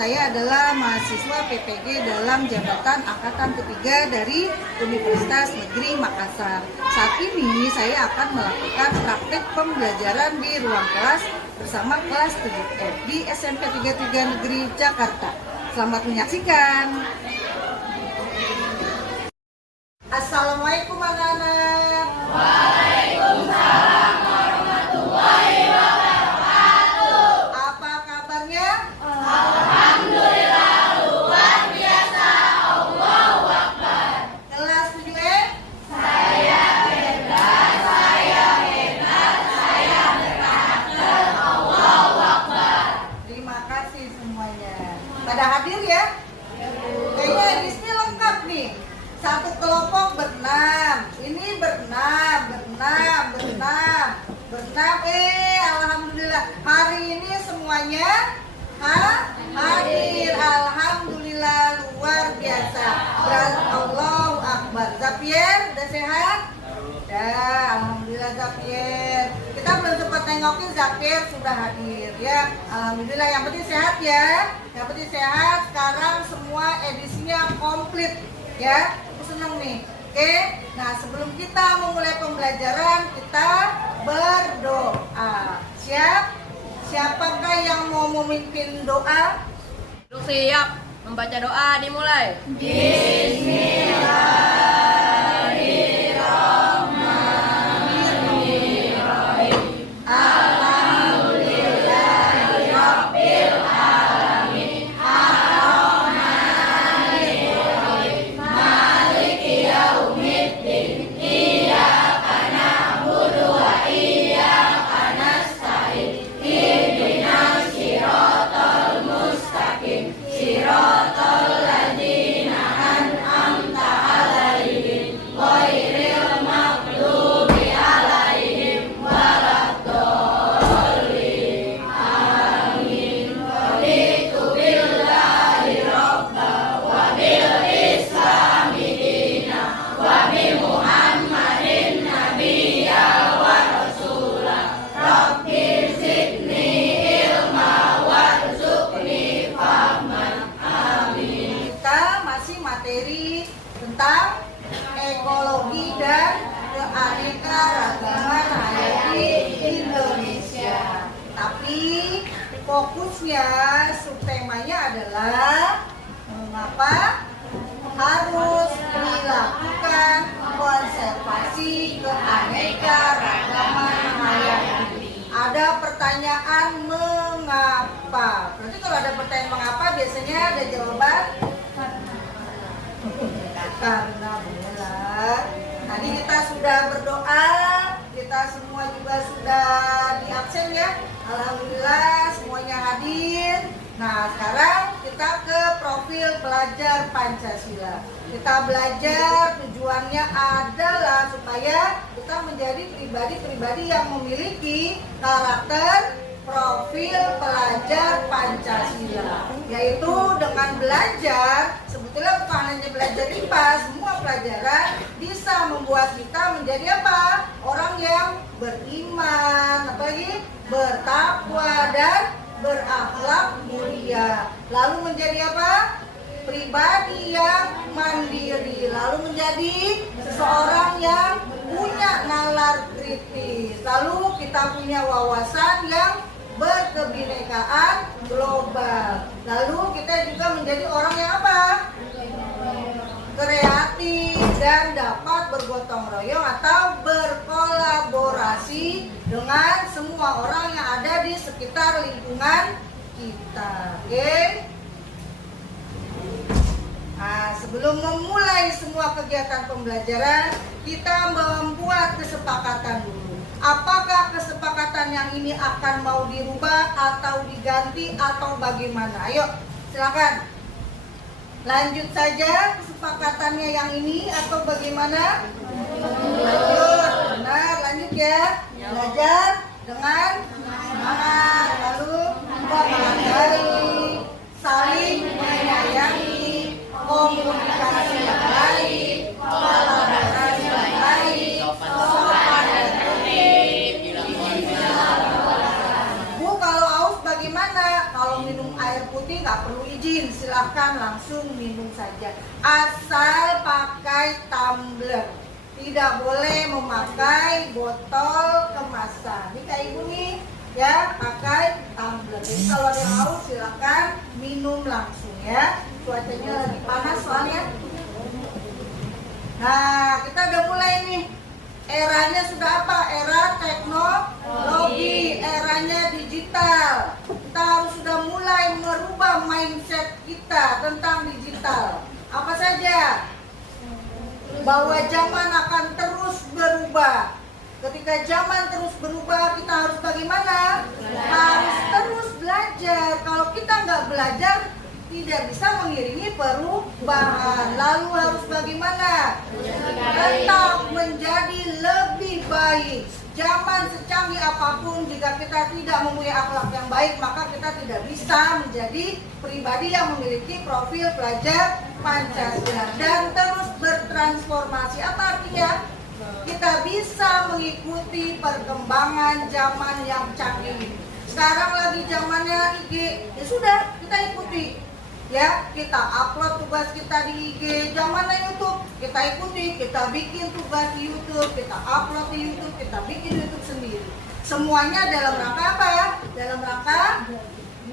Saya adalah mahasiswa PPG dalam jabatan angkatan ketiga dari Universitas Negeri Makassar. Saat ini saya akan melakukan praktik pembelajaran di ruang kelas bersama kelas 7F di SMP 33 Negeri Jakarta. Selamat menyaksikan. Assalamualaikum anak-anak. Waalaikumsalam warahmatullahi wabarakatuh. Apa kabarnya? Alhamdulillah luar biasa. Allahu Akbar. Kelas 7F? Saya bebas, saya hebat, saya berkarakter. Allahu Akbar. Terima kasih semuanya. Pada hadir ya? Kayaknya di sini lengkap nih. Satu kelompok berenam. Ini berenam. Alhamdulillah. Hari ini semuanya hadir. Alhamdulillah luar biasa. Allahu Akbar. Zapier, udah sehat? Udah, alhamdulillah Zapier. Kita belum sempat nengokin Zapier sudah hadir ya. Alhamdulillah, yang penting sehat ya. Yang penting sehat. Sekarang semua edisinya komplit ya. Aku seneng nih. Oke. Nah, sebelum kita memulai pembelajaran, kita berdoa. Siap? Siapakah yang mau memimpin doa? Siap, membaca doa dimulai. Materi tentang ekologi dan keanekaragaman hayati Indonesia. Tapi fokusnya, subtemanya adalah mengapa harus dilakukan konservasi keanekaragaman hayati. Ada pertanyaan mengapa. Berarti kalau ada pertanyaan mengapa biasanya ada jawaban karena benar. Tadi kita sudah berdoa, kita semua juga sudah di absen ya. Alhamdulillah semuanya hadir. Nah, sekarang kita ke profil pelajar Pancasila. Kita belajar, tujuannya adalah supaya kita menjadi pribadi-pribadi yang memiliki karakter profil pelajar Pancasila, yaitu dengan belajar. Sebetulnya bukan hanya belajar IPA, semua pelajaran bisa membuat kita menjadi apa? Orang yang beriman, apalagi bertakwa dan berakhlak mulia. Lalu menjadi apa? Pribadi yang mandiri. Lalu menjadi seseorang yang punya nalar kritis. Lalu kita punya wawasan yang berkebinekaan global. Lalu kita juga menjadi orang yang apa? Kreatif dan dapat bergotong royong atau berkolaborasi dengan semua orang yang ada di sekitar lingkungan kita. Oke? Nah, sebelum memulai semua kegiatan pembelajaran, kita membuat kesepakatan dulu. Apakah kesepakatan yang ini akan mau dirubah atau diganti atau bagaimana? Ayo, silakan. Lanjut saja kesepakatannya yang ini atau bagaimana? Lanjut, benar, lanjut ya. Belajar dengan semangat, lalu menghargai, saling menyayangi, komunikasi yang baik, kolaborasi yang baik, sopan dan tertib. Bu, kalau aus bagaimana? Kalau minum air putih nggak perlu tidak boleh memakai botol kemasan. Ini kayak ibu nih, ya, pakai tumbler. Jadi kalau ada yang haus silakan minum langsung ya. Cuacanya lagi panas soalnya. Nah, kita udah mulai nih. Eranya sudah apa? Era teknologi, eranya digital. Kita harus sudah mulai merubah mindset kita tentang digital. Apa saja? Bahwa zaman akan terus berubah. Ketika zaman terus berubah, kita harus bagaimana? Harus terus belajar. Kalau kita nggak belajar, tidak bisa mengiringi perubahan. Lalu harus bagaimana? Tetap menjadi lebih baik. Zaman secanggih apapun, jika kita tidak mempunyai akhlak yang baik, maka kita tidak bisa menjadi pribadi yang memiliki profil pelajar Pancasila dan terus bertransformasi. Apa artinya? Kita bisa mengikuti perkembangan zaman yang canggih. Sekarang lagi zamannya IG, ya sudah, kita ikuti. Ya, kita upload tugas kita di IG, zamannya YouTube, kita ikuti, kita bikin tugas di YouTube, kita upload di YouTube, kita bikin YouTube sendiri. Semuanya dalam rangka apa ya? Dalam rangka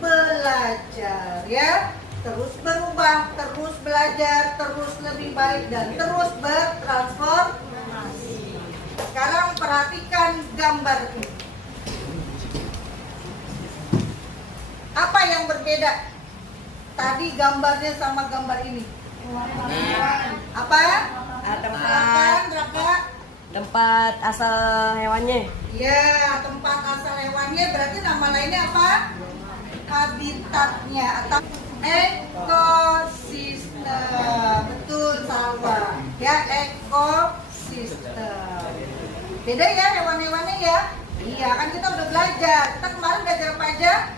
belajar ya. Terus berubah, terus belajar, terus lebih baik dan terus bertransformasi. Sekarang perhatikan gambar ini. Apa yang berbeda? Tadi gambarnya sama gambar ini. Apa? Tempat asal hewannya. Ya, tempat asal hewannya berarti nama lainnya apa? Habitatnya atau ekosistem. Betul, Salwa. Ya, ekosistem. Beda ya hewan-hewannya ya? Iya, kan kita udah belajar. Kita kemarin belajar apa aja?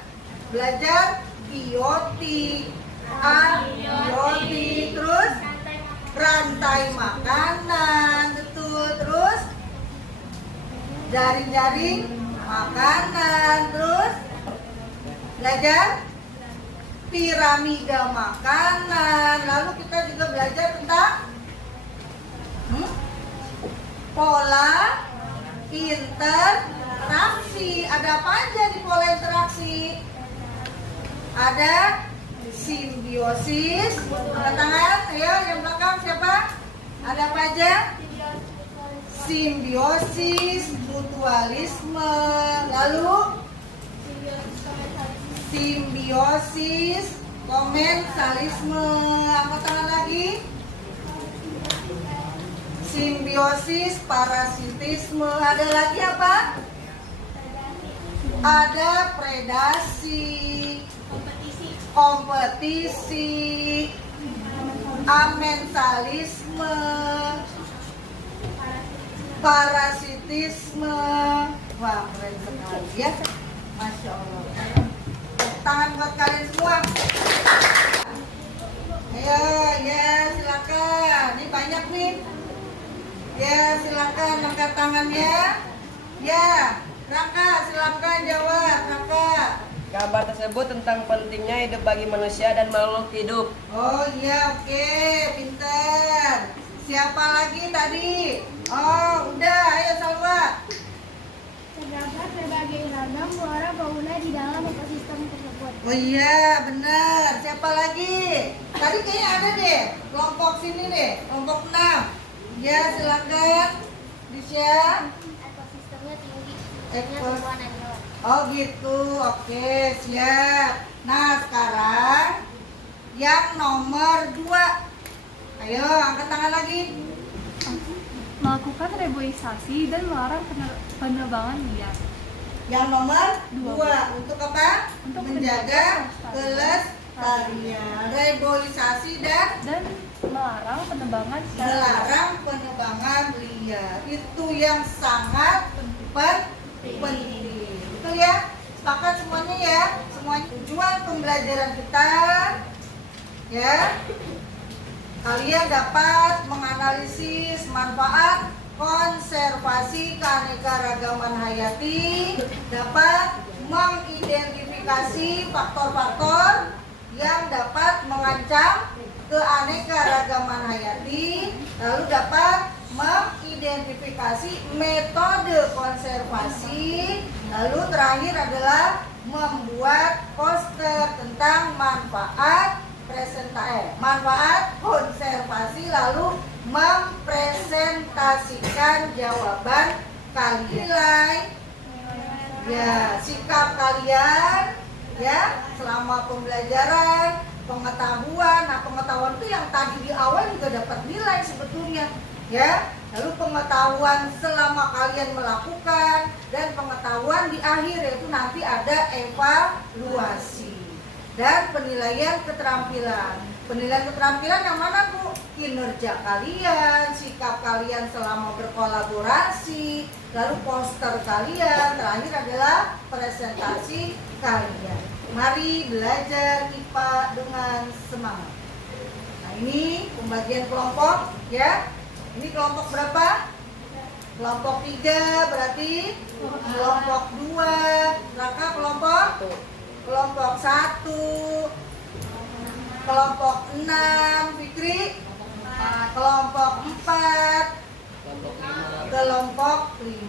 Belajar biotik, abiotik, terus rantai makanan, betul, terus jaring-jaring makanan, terus belajar piramida makanan. Lalu kita juga belajar tentang pola interaksi. Ada apa aja di pola interaksi? Ada simbiosis. Angkat tangan, ayo yang belakang siapa? Ada apa aja? Simbiosis, mutualisme. Lalu simbiosis, komensalisme. Angkat tangan lagi. Simbiosis, parasitisme. Ada lagi apa? Ada predasi, kompetisi, amensalisme, parasitisme. Wah, keren sekali ya. Masya Allah. Tangan buat kalian semua. Ayo, ya silakan. Ini banyak nih. Ya silakan angkat tangannya. Ya, Raka silakan jawab, Raka. Gambar tersebut tentang pentingnya hidup bagi manusia dan makhluk hidup. Oh iya, oke, pintar. Siapa lagi tadi? Oh, udah, ayo Salwa. Terdapat berbagai ragam flora fauna di dalam ekosistem tersebut. Oh iya, benar. Siapa lagi? Tadi kayaknya ada deh, kelompok sini deh, kelompok 6. Ya, silakan. Disya. Ekosistemnya tinggi. Ekos- Berwarna hijau. Oh gitu, oke, siap. Nah, sekarang yang nomor 2. Ayo, angkat tangan lagi. Melakukan reboisasi dan melarang penerbangan liar. Yang nomor 2 untuk apa? Untuk menjaga menjaga kelestarian, reboisasi dan Melarang penerbangan melarang penerbangan liar. Itu yang sangat penting. Betul ya? Sepakat semuanya ya? Semuanya tujuan pembelajaran kita ya. Kalian dapat menganalisis manfaat konservasi keanekaragaman hayati, dapat mengidentifikasi faktor-faktor yang dapat mengancam keanekaragaman hayati, lalu dapat mengidentifikasi mengidentifikasi metode konservasi. Lalu terakhir adalah membuat poster tentang manfaat konservasi, lalu mempresentasikan jawaban kalian. Ya, sikap kalian ya selama pembelajaran, pengetahuan. Nah, pengetahuan itu yang tadi di awal juga dapat nilai sebetulnya, ya. Lalu pengetahuan selama kalian melakukan dan pengetahuan di akhir, yaitu nanti ada evaluasi dan penilaian keterampilan. Penilaian keterampilan yang mana, Bu? Kinerja kalian, sikap kalian selama berkolaborasi, lalu poster kalian, terakhir adalah presentasi kalian. Mari belajar IPA dengan semangat. Nah, ini pembagian kelompok ya. Ini kelompok berapa? Kelompok 3 berarti kelompok 2. Raka kelompok 1. Kelompok 6, Fikri kelompok 4, kelompok 5.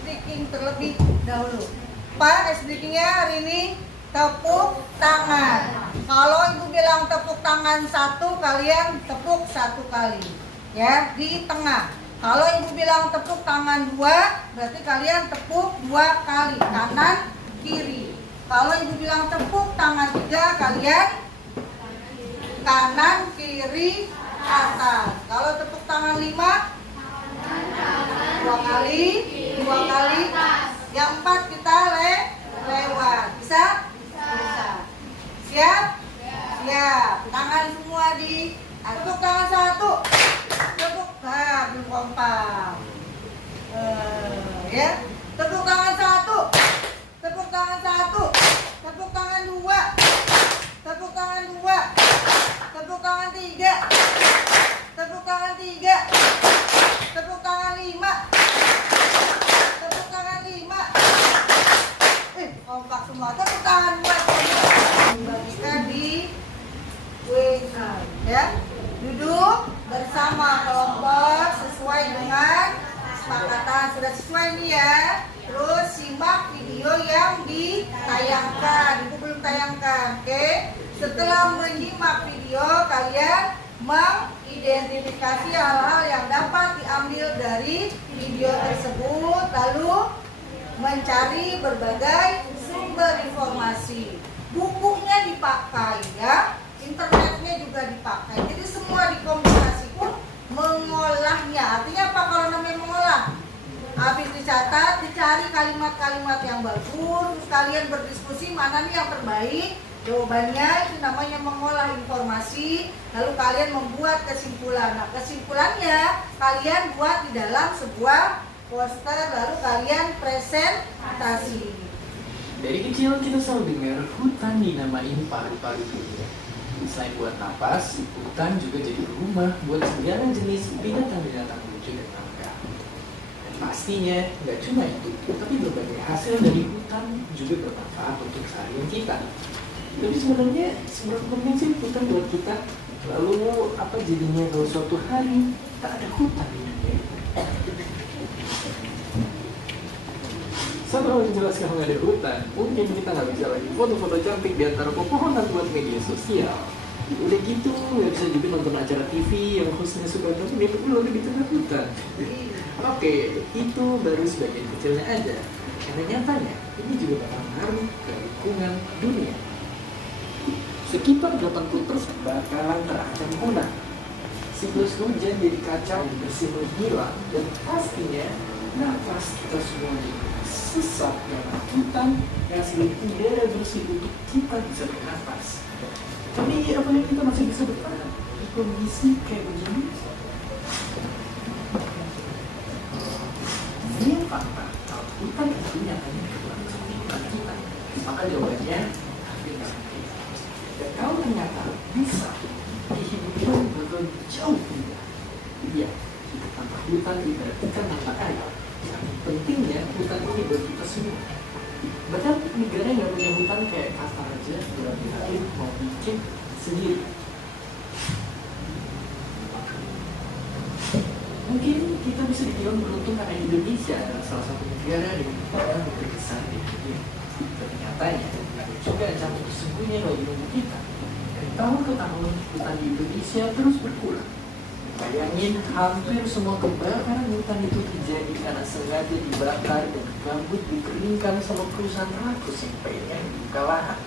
Speaking terlebih dahulu. Pak, speakingnya hari ini tepuk tangan. Kalau ibu bilang tepuk tangan 1, kalian tepuk 1 kali, ya, di tengah. Kalau ibu bilang tepuk tangan 2, berarti kalian tepuk 2 kali, kanan kiri. Kalau ibu bilang tepuk tangan 3, kalian kanan kiri atas. Kalau tepuk tangan 5, 2 kali. Yang 4 kita lewat. Bisa? Bisa. Siap? Siap. Tangan semua di tepuk tangan 1. Tepuk, belum kompak. Ya. Tepuk tangan 1. Tepuk tangan 1. Tepuk tangan 2. Tepuk tangan 2. Tepuk tangan 3. Tepuk tangan 3. Tepuk tangan 5. Tepuk tangan 5. Kompak semua. Tepuk tangan buat dibagikan di WA, ya. Duduk bersama kelompok sesuai dengan kesepakatan. Sudah sesuai nih ya. Terus simak video yang ditayangkan. Ibu belum tayangkan, oke? Setelah menyimak video, kalian mengidentifikasi hal-hal yang dapat diambil dari video tersebut, lalu mencari berbagai sumber informasi. Bukunya dipakai ya, internetnya juga dipakai. Jadi semua dikombinasi pun mengolahnya. Artinya apa kalau namanya mengolah? Habis dicatat, dicari kalimat-kalimat yang bagus, terus kalian berdiskusi mana nih yang terbaik. Jawabannya itu namanya mengolah informasi, lalu kalian membuat kesimpulan. Nah, kesimpulannya kalian buat di dalam sebuah poster, lalu kalian presentasi. Dari kecil kita selalu dengar hutan dinamain paru-paru dunia. Selain buat napas, hutan juga jadi rumah buat segala jenis binatang-binatang lucu dan langka. Dan pastinya nggak cuma itu, tapi berbagai hasil dari hutan juga bermanfaat untuk seharian kita. Tapi sebenarnya seberapa penting sih hutan buat kita? Lalu apa jadinya kalau suatu hari tak ada hutan di dunia? Setelah menjelaskan mengenai hutan, mungkin kita nggak bisa lagi foto-foto cantik di antara pepohonan buat media sosial. Udah gitu, nggak bisa juga nonton acara TV yang hostnya suka nemenin ular di tengah hutan. Oke, itu baru sebagian kecilnya aja. Karena nyatanya, ini juga bakal ngaruh ke lingkungan dunia. Sekitar 80% bakalan terancam punah. Siklus hujan jadi kacau, bersih hilang, dan pastinya nafas kita semua jadi sesak karena hutan ngasih udara bersih untuk kita bisa bernafas. Tapi apa yang kita masih bisa bertahan di kondisi kayak begini? Ini fakta kalau hutan itu nyatanya keberlangsungan lingkungan kita. Maka jawabannya dan kalau ternyata bisa kehidupan bakal jauh pindah. Iya, tanpa hutan ibarat ikan tanpa air. Pentingnya hutan ini buat kita semua. Bahkan negara yang gak punya hutan kayak Qatar aja berhati-hati mau bikin sendiri. kita bisa dibilang beruntung karena Indonesia adalah salah satu negara dengan hutan terbesar di dunia. Tapi nyatanya, ada juga ancaman tersembunyi bagi tubuh kita. Dari tahun ke tahun, hutan di Indonesia terus berkurang. Bayangin, hampir semua kebakaran hutan itu terjadi karena sengaja dibakar dan gambut dikeringkan sama perusahaan rakus yang pengen buka lahan.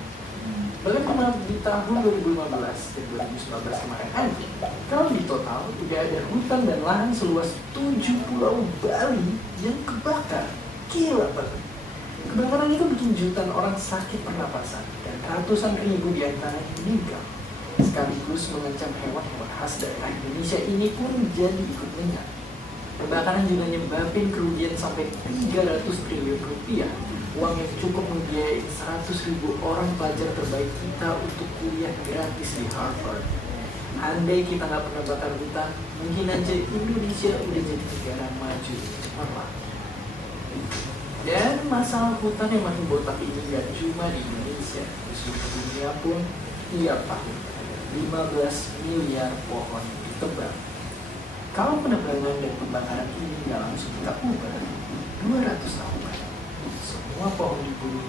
Bahkan kemarin di tahun 2015 dan 2019 kemarin aja, kalau di total udah ada hutan dan lahan seluas 7 pulau Bali yang kebakar. Gila banget. Kebakaran itu bikin jutaan orang sakit pernapasan dan ratusan ribu diantaranya meninggal. Sekaligus mengancam hewan-hewan khas daerah Indonesia ini pun jadi ikut lenyap. Kebakaran juga nyebabin kerugian sampai 300 triliun rupiah, uang yang cukup membiayai 100.000 orang pelajar terbaik kita untuk kuliah gratis di Harvard. Andai kita nggak pernah bakar hutan, mungkin aja Indonesia udah jadi negara maju cepat. Dan masalah hutan yang makin botak ini gak cuma di Indonesia, di seluruh dunia pun tiap tahun 15 miliar pohon ditebang. Kalau penebangan dan pembakaran ini nggak langsung kita ubah, 200 tahun lagi, semua pohon di bumi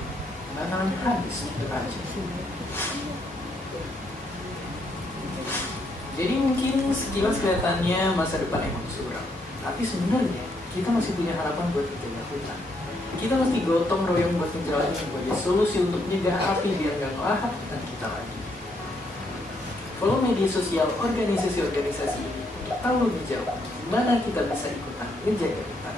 bakalan habis beraja. Jadi mungkin sekilas kelihatannya masa depan emang suram, tapi sebenarnya kita masih punya harapan buat menjaga hutan. Kita mesti gotong royong buat menjalani sebagai solusi untuk mencegah api biar nggak ngelahap hutan kita lagi. Follow media sosial organisasi-organisasi ini untuk tahu lebih jauh gimana kita bisa ikutan menjaga hutan.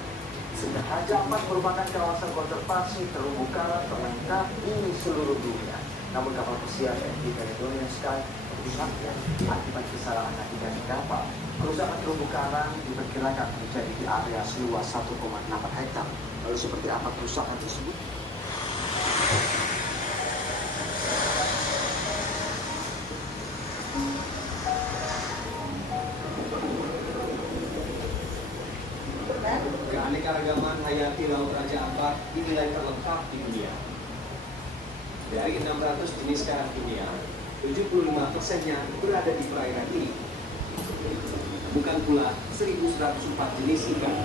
Sudah Raja Ampat merupakan kawasan konservasi terumbu karang terlengkap di seluruh dunia. Namun kapal pesiar MV Caledonian Sky rusaknya akibat kesalahan navigasi kapal. Kerusakan terumbu karang diperkirakan terjadi di area seluas 1,4 hektar. Lalu seperti apa kerusakan tersebut? Keanekaragaman hayati Laut Raja Ampat dinilai terlengkap di dunia. Dari 600 jenis karang dunia, 75%-nya berada di perairan ini. Bukan pula 1.104 jenis ikan,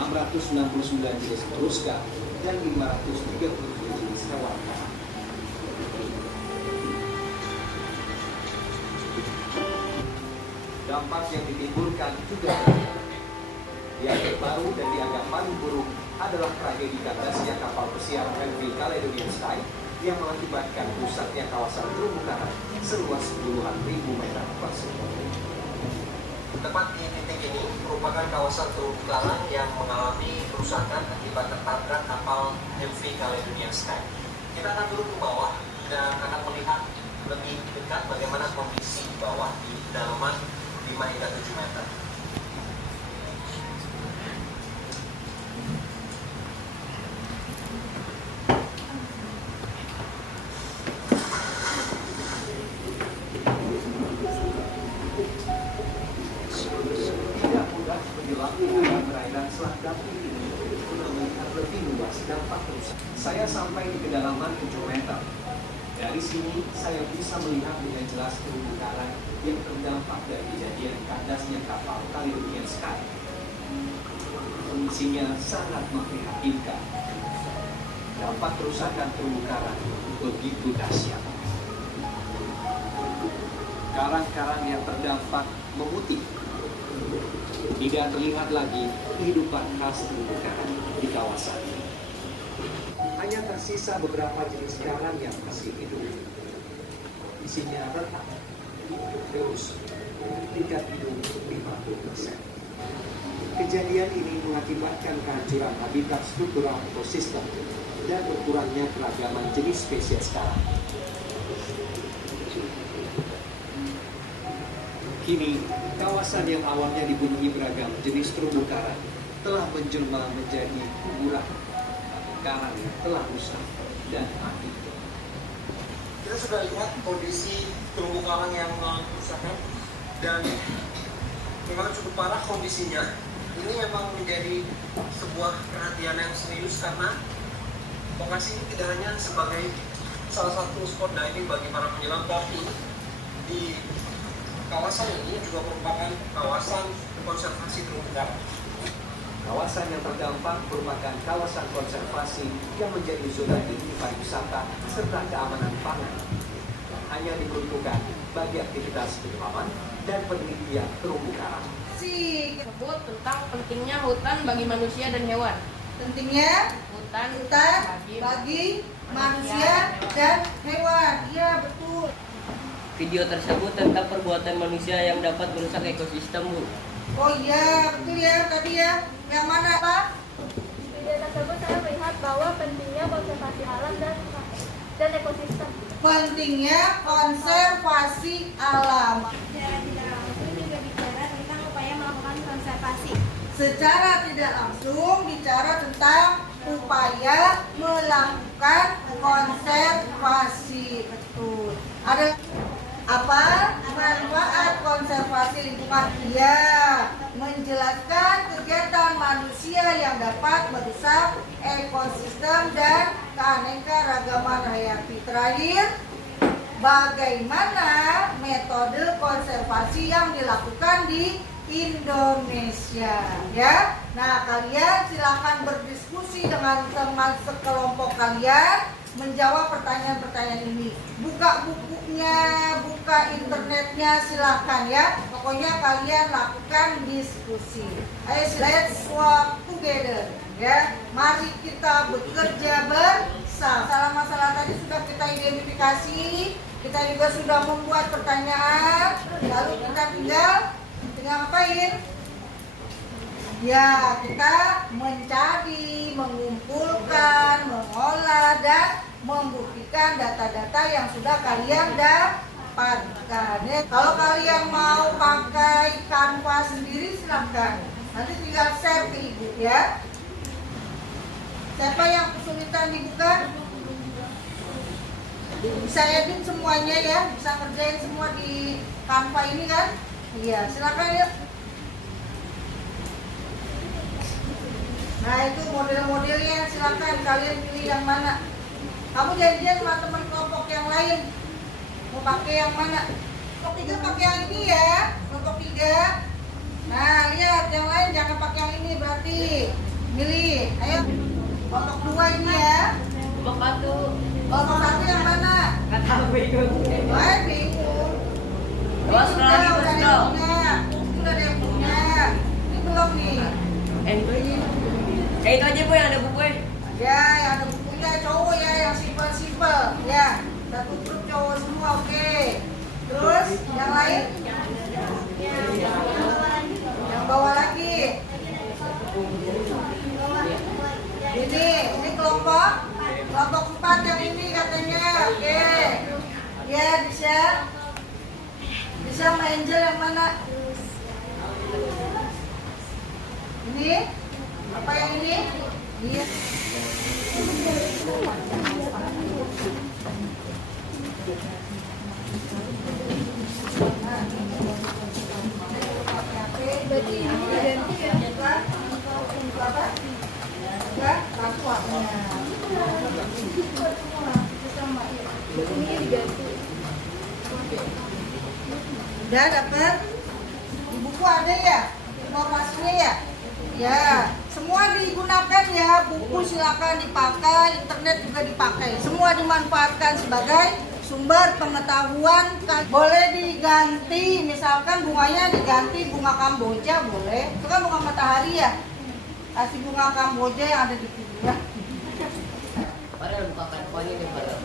669 jenis moluska, dan 537 jenis hewan karang. Dampak yang ditimbulkan juga yang terbaru dan dianggap paling buruk adalah tragedi kandasnya kapal pesiar MV Caledonian Sky yang mengakibatkan rusaknya kawasan terumbu karang seluas puluhan ribu meter persegi. Tepat di titik ini merupakan kawasan terumbu karang yang mengalami kerusakan akibat tertabrak kapal MV Caledonian Sky. Kita akan turun ke bawah dan akan melihat lebih dekat bagaimana kondisi di bawah di kedalaman 5 hingga 7 meter. Saya sampai di kedalaman 7 meter. Dari sini, saya bisa melihat dengan jelas terumbu karang yang terdampak dari kejadian kandasnya kapal Caledonian Sky. Kondisinya sangat memprihatinkan. Dampak kerusakan terumbu karang begitu dahsyat. Karang-karang yang terdampak memutih. Tidak terlihat lagi kehidupan khas terumbu karang di kawasan ini. Hanya tersisa beberapa jenis karang yang masih hidup. Isinya retak, terus tingkat hidup 50%. Kejadian ini mengakibatkan kehancuran habitat struktural ekosistem dan berkurangnya keragaman jenis spesies karang. Kini, kawasan yang awalnya dipenuhi beragam jenis terumbu karang telah menjelma menjadi kuburan. Karang telah rusak dan mati. Kita sudah lihat kondisi terumbu karang yang mengalami kerusakan dan memang cukup parah kondisinya. Ini memang menjadi sebuah perhatian yang serius karena lokasi ini tidak hanya sebagai salah satu spot diving bagi para penyelam, tapi di kawasan ini juga merupakan kawasan konservasi terumbu karang. Kawasan yang terdampak merupakan kawasan konservasi yang menjadi zona inti pariwisata serta keamanan pangan. Hanya diperuntukkan bagi aktivitas penyelaman dan penelitian terumbu karang. Tersebut tentang pentingnya hutan bagi manusia dan hewan. Pentingnya Hutan bagi manusia dan hewan. Iya, betul. Video tersebut tentang perbuatan manusia yang dapat merusak ekosistem, Bu. Oh iya, betul ya tadi ya. Yang mana, Pak? Video tersebut saya melihat bahwa pentingnya konservasi alam dan ekosistem. Pentingnya konservasi alam. Secara tidak langsung juga bicara tentang upaya melakukan konservasi. Secara tidak langsung bicara tentang upaya melakukan konservasi. Betul. Ada apa? Manfaat konservasi lingkungan. Ya, menjelaskan kegiatan manusia yang dapat merusak ekosistem dan keanekaragaman hayati. Terakhir, bagaimana metode konservasi yang dilakukan di Indonesia, ya. Nah, kalian silakan berdiskusi dengan teman sekelompok kalian, menjawab pertanyaan-pertanyaan ini. Buka bukunya, buka internetnya, silakan ya. Pokoknya kalian lakukan diskusi. Ayo, let's work together, ya. Mari kita bekerja bersama. Masalah-masalah tadi sudah kita identifikasi. Kita juga sudah membuat pertanyaan. Lalu kita tinggal ngapain? Ya, kita mencari, mengumpulkan, mengolah, dan membuktikan data-data yang sudah kalian dapatkan. Ya, kalau kalian mau pakai Canva sendiri silahkan. Nanti tinggal share ke ibu ya. Siapa yang kesulitan dibuka? Bisa edit semuanya ya, bisa ngerjain semua di Canva ini kan? Iya, silakan ya. Nah, itu model-modelnya, silakan kalian pilih yang mana. Kamu janjian sama teman kelompok yang lain. Mau pakai yang mana? Kelompok 3 pakai yang ini ya. Kelompok 3. Nah, lihat yang lain jangan pakai yang ini berarti. Milih. Ayo. Kelompok 2 ini ya. Kelompok 1. Kelompok 1 yang mana? Nggak tahu, bingung. Wah, bingung. Terus Ini lagi, udah terus ada yang punya. Ini udah ada yang punya. Ini belum nih. Itu aja. Itu aja, Bu, yang ada buku. Ya, yang ada bukunya cowok ya, yang simpel-simpel. Ya, satu grup cowok semua, oke. Terus yang lain? Yang bawah lagi. Ini kelompok 4 yang ini katanya, oke. Ya, bisa Angel yang mana? Ini? Apa yang ini? Iya. Berarti ini diganti ya? Enggak, passwordnya. Ini diganti. Udah dapat? Di buku ada ya? Informasinya ya? Ya, semua digunakan ya. Buku silakan dipakai, internet juga dipakai. Semua dimanfaatkan sebagai sumber pengetahuan. Boleh diganti, misalkan bunganya diganti bunga Kamboja boleh. Itu kan bunga matahari ya. Kasih bunga Kamboja yang ada di pinggir. Padahal buka kanvanya nih, padahal.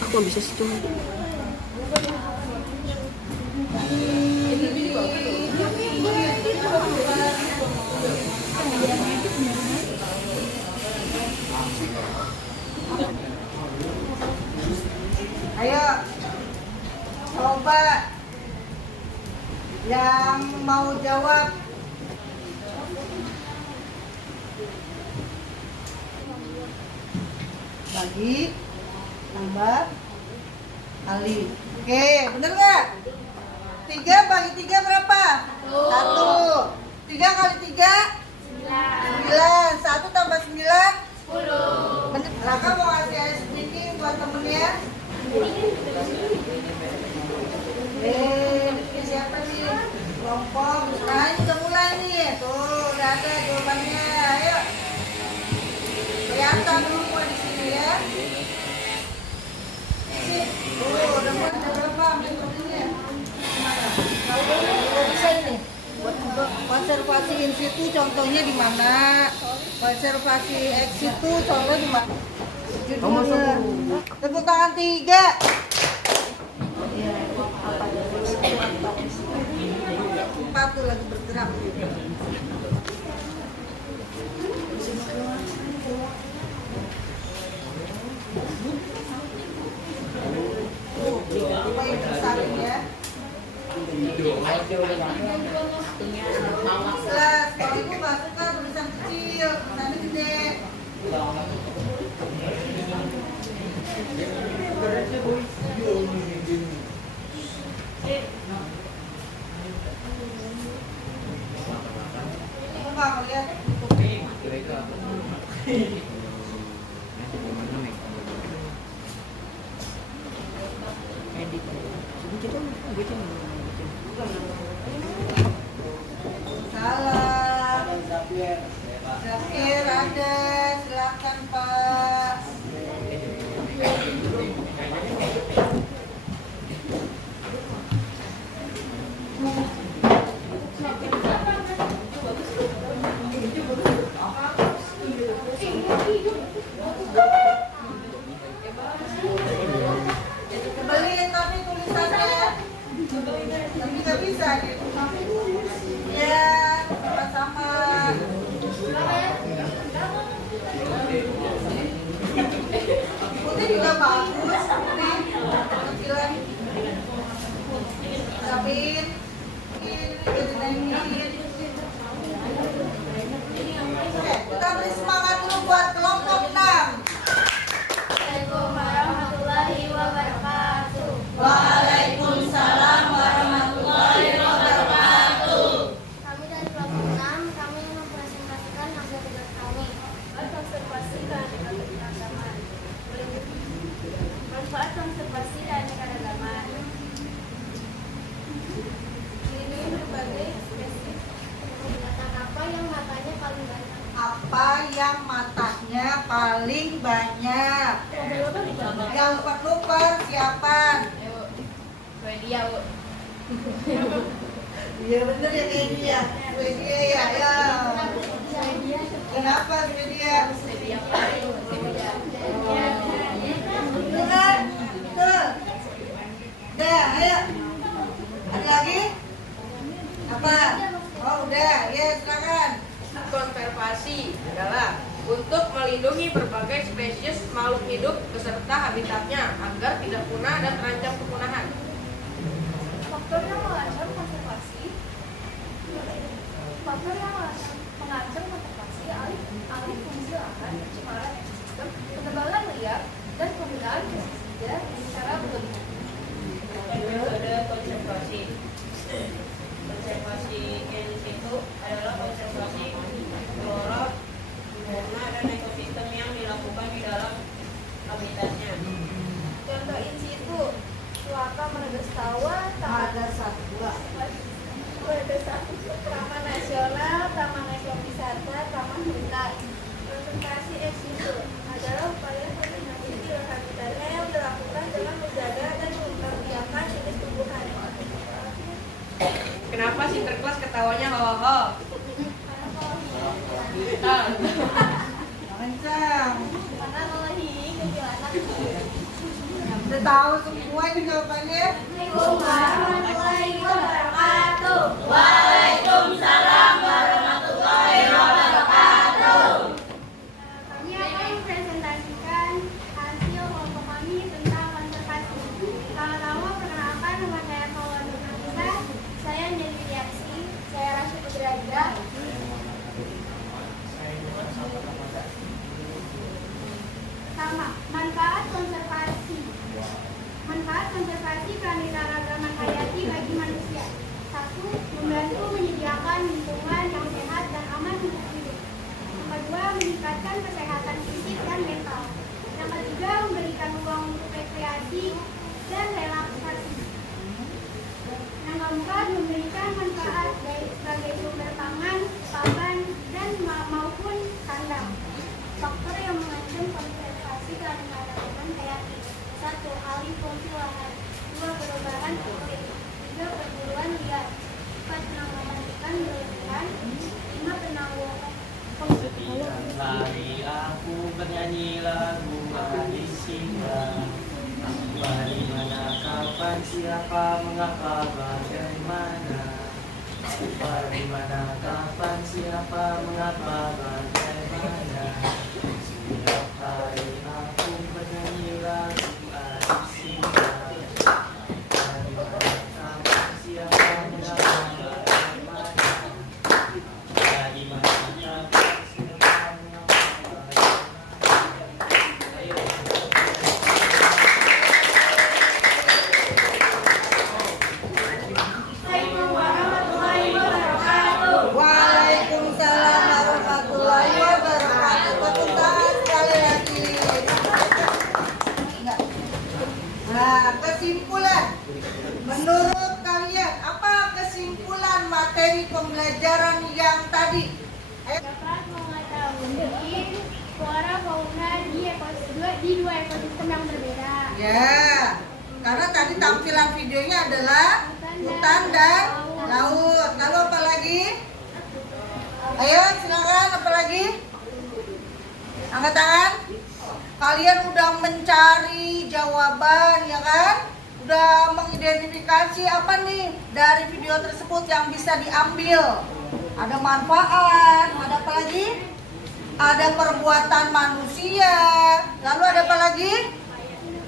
Aku nggak bisa situ. Ayo, coba yang mau jawab. Bagi, tambah, kali. Oke, bener nggak? 3 bagi 3 berapa? 1. 3 kali 3? 9. 1 tambah 9? 10. Bener. Raka mau kasih ice cream buat temennya? Ini siapa nih? Kelompok. Nah, ini udah mulai nih. Tuh, udah ada jawabannya. Ayo. Kelihatan dulu di sini ya. Tuh, udah mulai. Ada berapa metodenya? Udah bisa ini. Konservasi in situ contohnya di mana? Konservasi ex situ contohnya di mana? Judulnya. Tepuk tangan 3. Empat tuh lagi bergerak. Tiba-tiba yang besar ya. Jelas, kalau ibu nggak suka tulisan kecil, tulisannya gede. Ibu nggak melihat. Salam. Zakir ada, silakan Pak. Kebelin tapi tulisannya, tapi nggak bisa gitu. Ya, sama-sama. Putih juga bagus, putih kecilan. Sabin, ini. Oke, kita beri semangat dulu buat kelompok 6. Assalamualaikum warahmatullahi wabarakatuh. Waalaikumsalam warahmatullahi wabarakatuh. Kami dari kelompok 6, kami mempresentasikan hasil tugas kami. Konservasi keanekaragaman. Manfaat konservasi keanekaragaman. Ini berbagai spesies binatang apa yang matanya paling banyak? Apa yang matanya paling banyak? Yang lupa persiapan. Swedia, Bu. Iya bener ya kayak dia. Swedia ya, ya. Kenapa Swedia? Bener, betul. Udah, ayo. Ada lagi? Apa? Oh udah, ya silakan. Konservasi adalah untuk melindungi berbagai spesies makhluk hidup beserta habitatnya agar tidak punah dan terancam kepunahan. Faktor yang mengancam konservasi alih fungsi lahan, pencemaran ekosistem, penebangan liar, dan penggunaan pestisida secara berlebihan. Metode konservasi. Konservasi in situ adalah konservasi flora, fauna, dan ekosistem yang dilakukan di dalam habitatnya. Contoh in situ, Suaka Margastawa, Ada satu dua. Taman Nasional, Taman Ekowisata, Taman Hutan. Konservasi ex situ adalah upaya konservasi habitatnya yang dilakukan dengan menjaga dan memperbiakan jenis tumbuhan. Kenapa sih terkelas ketawanya ho? Kencang. Karena mengelilingi kuntilanak. Udah tahu semua ini jawabannya. Assalamualaikum warahmatullahi wabarakatuh. Waalaikumsalam warahmatullahi wabarakatuh. Kami akan mempresentasikan hasil kelompok kami tentang konservasi. Pertama-tama perkenalkan nama saya Paula Nurhafizah. Saya menjadi Widiaksi. Saya Rasyid Putrajaya. Sama, manfaat konservasi. Manfaat konservasi keanekaragaman hayati bagi manusia. 1. Membantu menyediakan lingkungan yang sehat dan aman untuk hidup. Yang kedua, meningkatkan kesehatan fisik dan mental. Yang ketiga, memberikan ruang untuk rekreasi dan relaksasi. Yang keempat, memberikan manfaat sebagai sumber pangan, pakan, dan maupun kandang. Faktor yang mengancam konservasi keanekaragaman hayati. 1. Alih fungsi lahan. 2. Perubahan iklim. 3. Perburuan liar. 4. Penangkapan ikan berlebihan. 5. Penangguhan. Setiap hari aku bernyanyi lagu Adi Singa. Di mana, kapan, siapa, mengapa, bagaimana. Di mana, kapan, siapa, mengapa, bagaimana. Setiap hari aku bernyanyi lagu Adi Singa. Di mana, kapan, siapa, mengapa, bagaimana. Di mana, kapan, siapa, mengapa, Waalaikumsalam warahmatullahi wabarakatuh. Tepuk tangan sekali lagi. Nah, kesimpulan. Menurut kalian, apa kesimpulan materi pembelajaran yang tadi? Ayo. Dapat mengetahui flora fauna di dua ekosistem yang berbeda. Ya, karena tadi tampilan videonya adalah hutan dan laut. Lalu apa lagi? Ayo silakan, apa lagi? Angkat tangan. Kalian udah mencari jawaban ya kan? Udah mengidentifikasi apa nih dari video tersebut yang bisa diambil? Ada manfaat, ada apa lagi? Ada perbuatan manusia. Lalu ada apa lagi?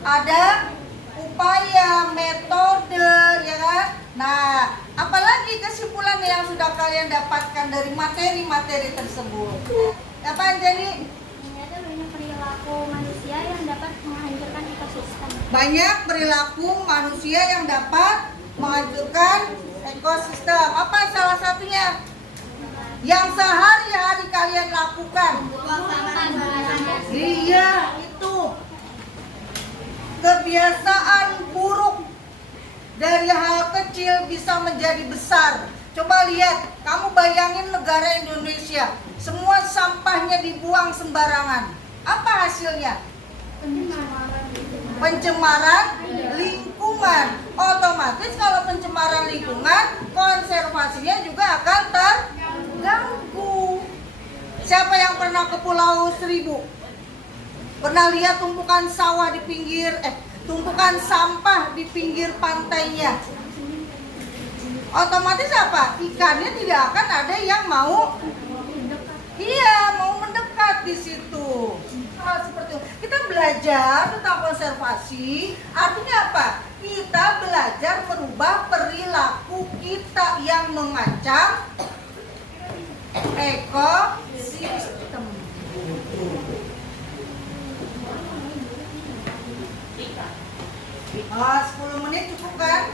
Ada upaya, metode, ya kan? Nah, apalagi kesimpulan yang sudah kalian dapatkan dari materi-materi tersebut? Apa jadi? Ternyata banyak perilaku manusia yang dapat menghancurkan ekosistem. Banyak perilaku manusia yang dapat menghancurkan ekosistem. Apa salah satunya? Yang sehari-hari kalian lakukan? Iya, itu. Kebiasaan buruk dari hal kecil bisa menjadi besar. Coba lihat, kamu bayangin negara Indonesia, semua sampahnya dibuang sembarangan. Apa hasilnya? Pencemaran lingkungan. Otomatis kalau pencemaran lingkungan, konservasinya juga akan terganggu. Siapa yang pernah ke Pulau Seribu? Pernah lihat tumpukan sawah di pinggir, tumpukan sampah di pinggir pantainya? Otomatis apa? Ikannya tidak akan ada yang mau, mau mendekat di situ. Hal seperti itu. Kita belajar tentang konservasi, artinya apa? Kita belajar merubah perilaku kita yang mengancam ekosistem. Oh, 10 menit cukup kan?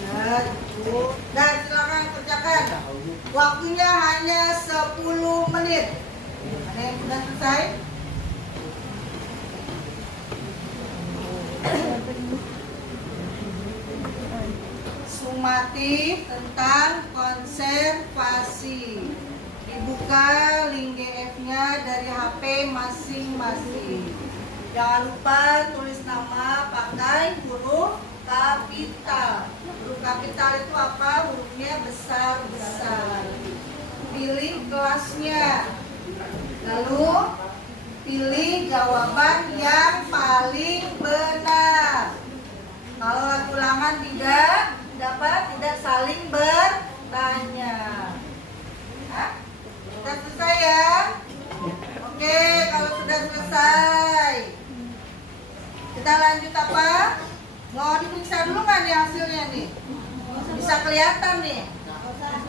Ya, cukup. Dan silakan kerjakan. Waktunya hanya 10 menit. Ada yang sudah selesai? Sumatif tentang konservasi. Dibuka link GF-nya dari HP masing-masing. Jangan lupa tulis nama pakai huruf kapital. Huruf kapital itu apa? Hurufnya besar-besar. Pilih kelasnya. Lalu pilih jawaban yang paling benar. Kalau lagi ulangan tidak saling bertanya. Hah? Sudah selesai ya? Oke, kalau sudah selesai, kita lanjut apa? Mau diperiksa dulu nggak nih hasilnya nih? Bisa kelihatan nih?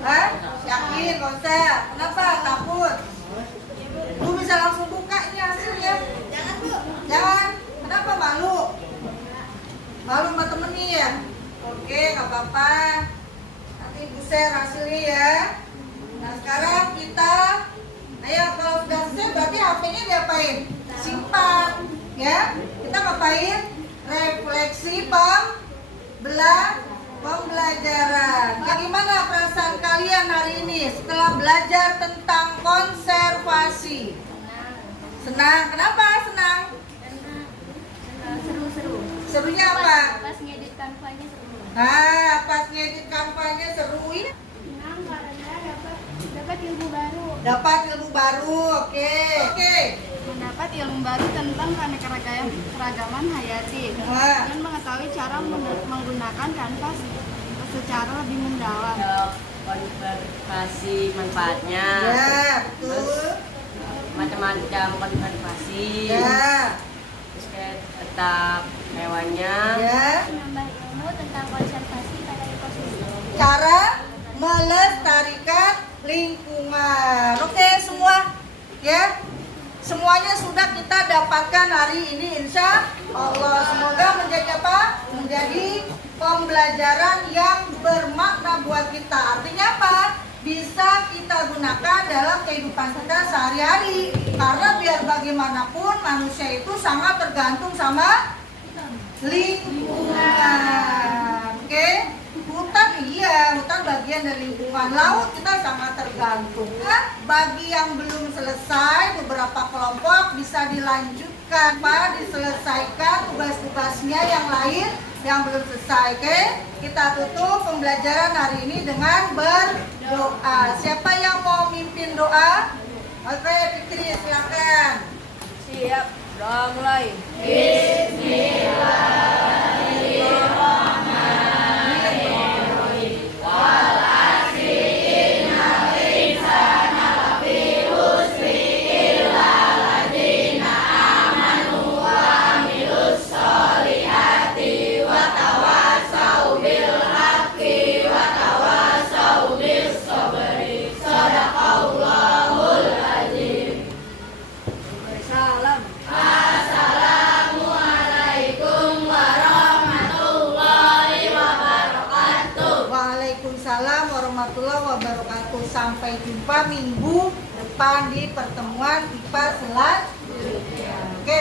Hah? Yakin? Gak usah. Kenapa? Takut? Bu bisa langsung buka ini hasilnya? Jangan Bu. Jangan? Kenapa malu? apa-apa. Nanti Ibu share hasilnya ya. Nah sekarang kita, ayo kalau sudah selesai berarti HP-nya diapain? Simpan, ya. Kita ngapain? Refleksi pembelajaran. Bagaimana perasaan kalian hari ini setelah belajar tentang konservasi? Senang. Kenapa senang? Seru-seru. Serunya apa? Pas ngedit kanvanya seru. Nah, pas ngedit kampanye seru ya. Senang karena dapat ilmu baru. Dapat ilmu baru, oke. Mendapat ilmu baru tentang keragaman hayati Wah. dan mengetahui cara menggunakan kanvas secara lebih mendalam. Kalau konservasi manfaatnya, Ya, betul. macam-macam konservasi, Ya, terus kayak tetap hewannya, ya. Menambah ilmu tentang konservasi pada ekosistem. Cara melestarikan lingkungan. Oke, semua ya. Semuanya sudah kita dapatkan hari ini insya Allah. Semoga menjadi apa? Menjadi pembelajaran yang bermakna buat kita. Artinya apa? Bisa kita gunakan dalam kehidupan kita sehari-hari. Karena biar bagaimanapun manusia itu sangat tergantung sama lingkungan. Oke? Hutan iya, hutan bagian dari lingkungan. Laut kita sangat tergantung. Nah, bagi yang belum selesai, beberapa kelompok bisa dilanjutkan, Pak, diselesaikan tugas-tugasnya yang lain yang belum selesai. Oke? Kita tutup pembelajaran hari ini dengan berdoa. Siapa yang mau mimpin doa? Oke, Fikri, silakan. Siap, doa mulai. Salam. Waalaikumsalam warahmatullahi wabarakatuh. Sampai jumpa minggu depan di pertemuan IPA selanjutnya. Oke,